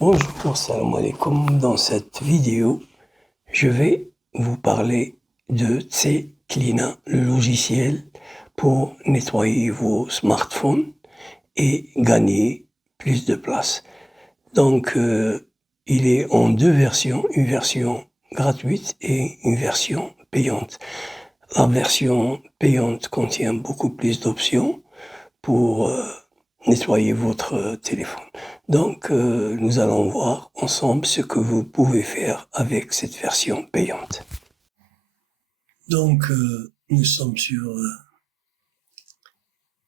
Bonjour, salam alaikum. Dans cette vidéo, je vais vous parler de CCleaner, le logiciel pour nettoyer vos smartphones et gagner plus de place. Donc, il est en deux versions, une version gratuite et une version payante. La version payante contient beaucoup plus d'options pour nettoyer votre téléphone. Donc, nous allons voir ensemble ce que vous pouvez faire avec cette version payante. Donc, nous sommes sur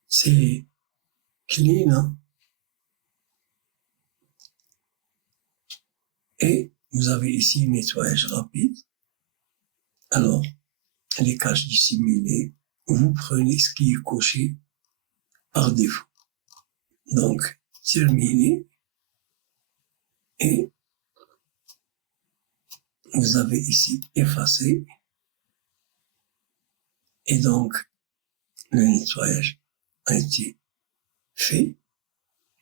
CCleaner et vous avez ici un nettoyage rapide. Alors, les caches dissimulées, vous prenez ce qui est coché par défaut. Donc, terminé. Et vous avez ici effacé. Et donc, le nettoyage a été fait.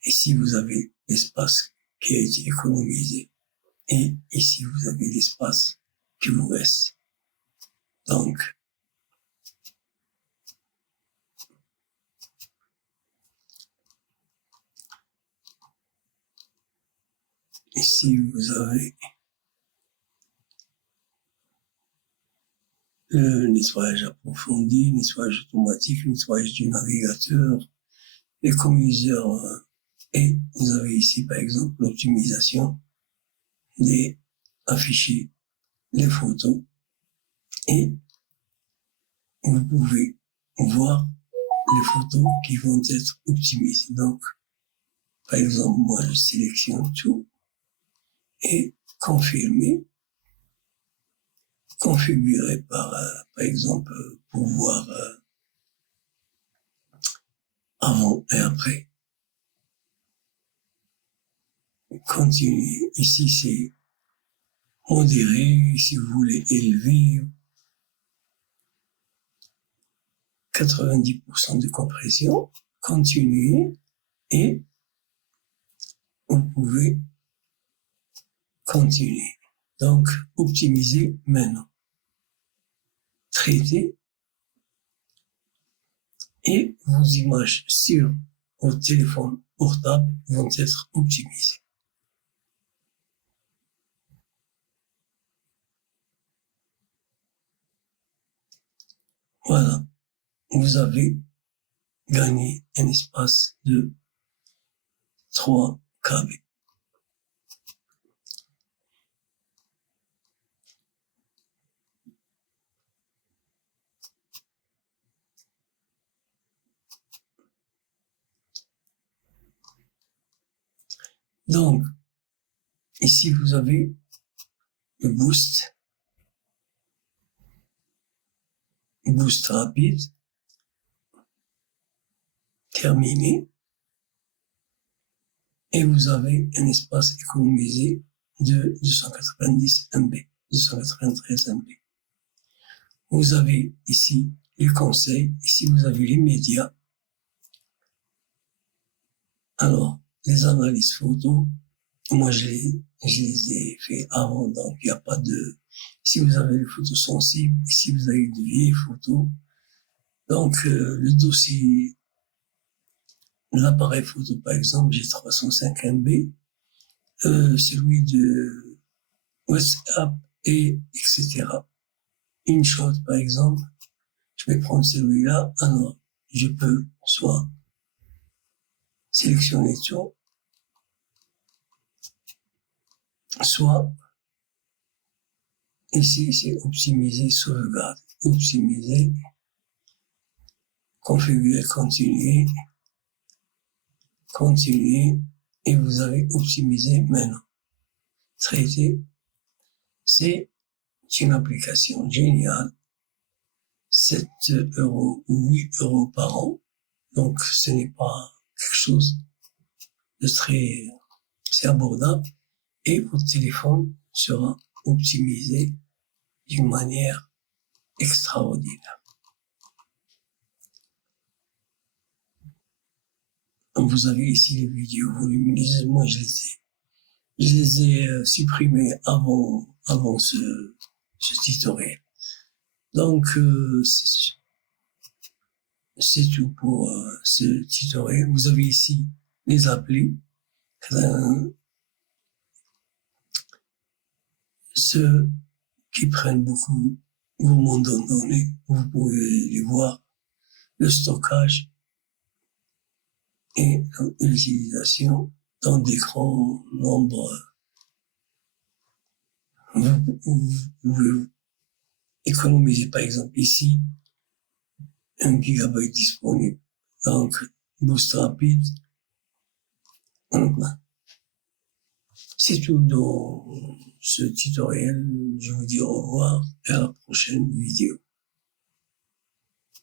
Ici, vous avez l'espace qui a été économisé. Et ici, vous avez l'espace qui vous reste. Donc, ici, vous avez le nettoyage approfondi, nettoyage automatique, nettoyage du navigateur, les communiseurs, et vous avez ici, par exemple, l'optimisation des affichés, les photos, et vous pouvez voir les photos qui vont être optimisées. Donc, par exemple, moi, je sélectionne tout et confirmer, configurer par exemple, pour voir avant et après. Continuer. Ici, c'est modéré. Si vous voulez élever, 90% de compression. Continuer et vous pouvez continuer. Donc, optimiser maintenant. Traiter et vos images sur vos téléphones portables vont être optimisées. Voilà, vous avez gagné un espace de 3 KB. Donc, ici vous avez le boost rapide, terminé, et vous avez un espace économisé de 290 MB, 293 MB. Vous avez ici les conseils, ici vous avez les médias. Alors, les analyses photos, moi je les ai fait avant, donc il n'y a pas de... Ici vous avez les photos sensibles, ici vous avez de vieilles photos. Donc, le dossier, l'appareil photo par exemple, j'ai 305 MB, celui de WhatsApp et etc. InShot par exemple, je vais prendre celui-là, alors je peux soit sélectionner tout, soit ici c'est optimiser, sauvegarde, optimiser, configurer, continuer, continuer, et vous avez optimisé maintenant. Traiter, c'est une application géniale, 7 € ou 8 € par an, donc ce n'est pas quelque chose de très, c'est abordable, et votre téléphone sera optimisé d'une manière extraordinaire. Vous avez ici les vidéos volumineuses, moi je les ai Je les ai supprimés avant ce tutoriel. Donc, c'est tout pour ce tutoriel. Vous avez ici les applis. Ceux qui prennent beaucoup vos mondes de données, vous pouvez les voir, le stockage et l'utilisation dans des grands nombres. Vous pouvez économiser, par exemple, ici, 1 gigabyte disponible. Donc, boost rapide. C'est tout dans ce tutoriel. Je vous dis au revoir et à la prochaine vidéo.